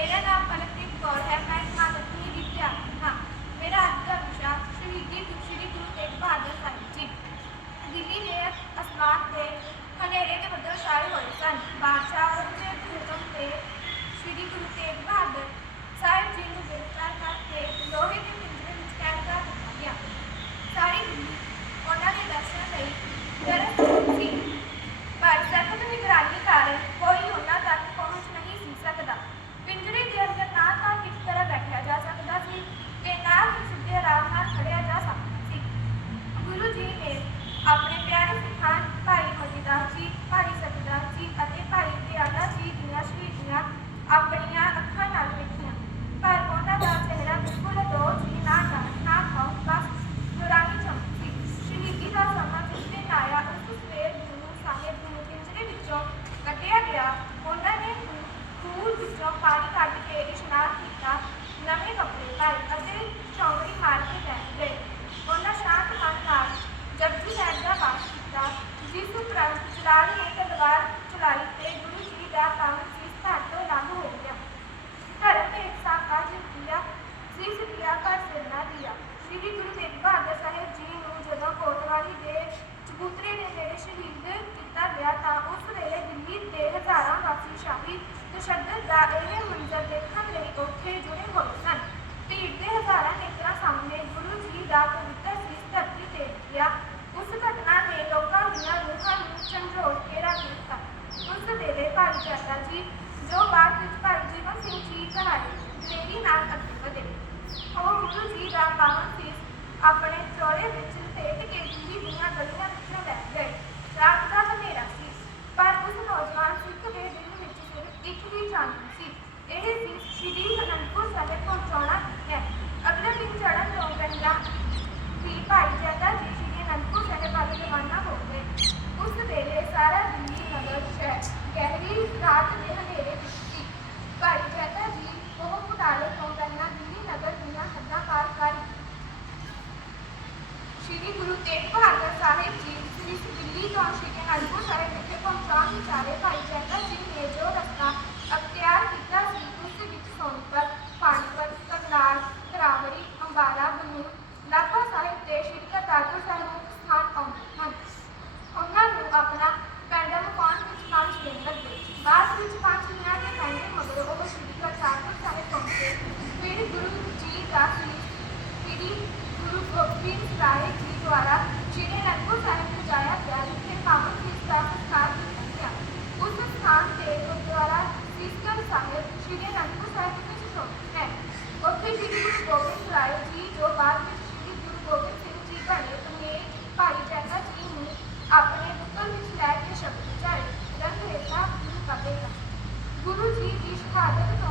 ਮੇਰਾ ਨਾਮ ਪਲਕਪ੍ਰੀਤ ਕੌਰ ਹੈ ਮੈਂ ਸਮਾਜ ਅਠਵੀਂ ਦੀ ਵਿਦਿਆਰਥੀ ਹਾਂ ਮੇਰਾ ਅੱਜ ਦਾ ਵਿਸ਼ਾ ਸ਼ਹੀਦੀ ਗੁਰੂ ਸ਼੍ਰੀ ਗੁਰੂ ਤੇਗ ਬਹਾਦਰ ਸਾਹਿਬ ਜੀ ਦਿੱਲੀ ਦੇ ਅਸਮਾਨ ਤੇ ਹਨੇਰੇ ਦੇ ਬੱਦਲ ਛਾਏ ਹੋਏ ਸਨ ਬਾਦਸ਼ਾਹ ਔਰੰਗਜ਼ੇਬ ਦੇ ਹੁਕਮ ਤੇ ਸ਼੍ਰੀ ਗੁਰੂ ਤੇਗ ਬਹਾਦਰ ਵਿੱਚੋਂ ਕੱਢਿਆ ਗਿਆ ਉਹਨਾਂ ਨੇ ਖੂਹ- ਖੂਹ ਵਿੱਚੋਂ ਪਾਣੀ ਕੱਢ ਕੇ ਇਸ਼ਨਾਨ ਕੀਤਾ ਨਵੇਂ ਕੱਪੜੇ ਪਾਏ ਅਤੇ ਚੌਂਕੜੀ ਮਾਰ ਕੇ ਵਧੇ। ਉਹ ਗੁਰੂ ਜੀ ਦਾ ਪਾਵਨ ਸੀਸ ਆਪਣੇ ਚੋਲੇ ਵਿੱਚ ਲਪੇਟ ਕੇ ਦਿੱਲੀ ਦੀਆਂ ਗਲੀਆਂ ਵਿੱਚ ਲੈ ਗਏ। ਰਾਤ ਦਾ ਹਨੇਰਾ ਸੀ, ਪਰ ਉਸ ਨੌਜਵਾਨ ਸਿੱਖ ਦੇ ਦਿਲ ਵਿੱਚ ਸਿਰਫ ਇੱਕ ਹੀ ਚਾਨਣ ਸੀ। ਇਹ ਸੀ ਸ਼੍ਰੀ ਅਨੰਦਪੁਰ ਸਾਹਿਬ ਪਹੁੰਚਾਉਣਾ ਹੈ ਅਗਲੇ ਦਿਨ ਚੜ੍ਹਨ ਤੋਂ ਪਹਿਲਾਂ ਵੀ ਭਾਈ ਜੱਟਾ ਜੀ ਸ਼੍ਰੀ ਅਨੰਦਪੁਰ ਸਾਹਿਬ ਵੱਲ ਰਵਾਨਾ ਹੋ ਗਏ। ਉਸ ਵੇਲੇ ਸਾਰਾ ਦਿੱਲੀ ਨਗਰ ਸ਼ਹਿਰ, ਗਹਿਰੀ ਰਾਤ ਦੇ ਹਨੇਰੇ ਸ਼੍ਰੀ ਗੁਰੂ ਤੇਗ ਬਹਾਦਰ ਸਾਹਿਬ ਜੀ ਸ੍ਰੀ ਦਿੱਲੀ ਤੋਂ ਸ਼੍ਰੀ ਅਨੰਦਪੁਰ ਸਾਹਿਬ ਵਿਖੇ ਪਹੁੰਚਾਉਣ ਵਿਚਾਰੇ ਭਾਈ ਜੈਤਾ ਜੀ ਨੇ ਜੋ ਰਸਤਾ ਅਖਤਿਆਰ ਕੀਤਾ ਸੀ ਉਸ ਵਿੱਚ ਸੋਨੀਪਤ ਪਾਣੀਪਤ ਕਰਨਾਲ ਕਰਾਵੜੀ ਅੰਬਾਲਾ ਬਨੂੜ ਲਾਖਾ ਸਾਹਿਬ ਤੇ ਸ਼੍ਰੀ ਕਰਤਾਰਪੁਰ ਸਾਹਿਬ ਮੁੱਖ ਸਥਾਨ ਆਉਂਦੇ ਹਨ ਉਹਨਾਂ ਨੂੰ ਆਪਣਾ ਪਿੰਡ ਮਕਾਨ ਵਿੱਚ ਪੰਜ ਦਿਨ ਲੱਗੇ ਬਾਅਦ ਵਿੱਚ ਪੰਜ ਦਿਨਾਂ ਦੇ ਪਹਿਲੇ ਮਗਰੋਂ ਉਹ ਸ਼੍ਰੀ ਕਰਤਾਰਪੁਰ ਸਾਹਿਬ ਪਹੁੰਚੇ ਫਿਰ ਗੁਰੂ ਜੀ ਦਾ ਸੀ ਸ੍ਰੀ ग्रुप ऑफ़ तीन के द्वारा जिन्हें रंगो साहिब बुझाया गया जिसने काबुल की स्थापना किया उस स्थान के गुरुद्वारा सीसगढ़ साहिब श्री रंगो साहिब के शोक है। और फिर श्री गुरु गोविंद राय जी, जो बाद में श्री गुरु गोविंद सिंह जी बने, उन्हें भाई जैसा जी ने अपने उत्तर विच लै शब्द बुझाए रंग रेखा गुरु गुरु जी की शहादत तो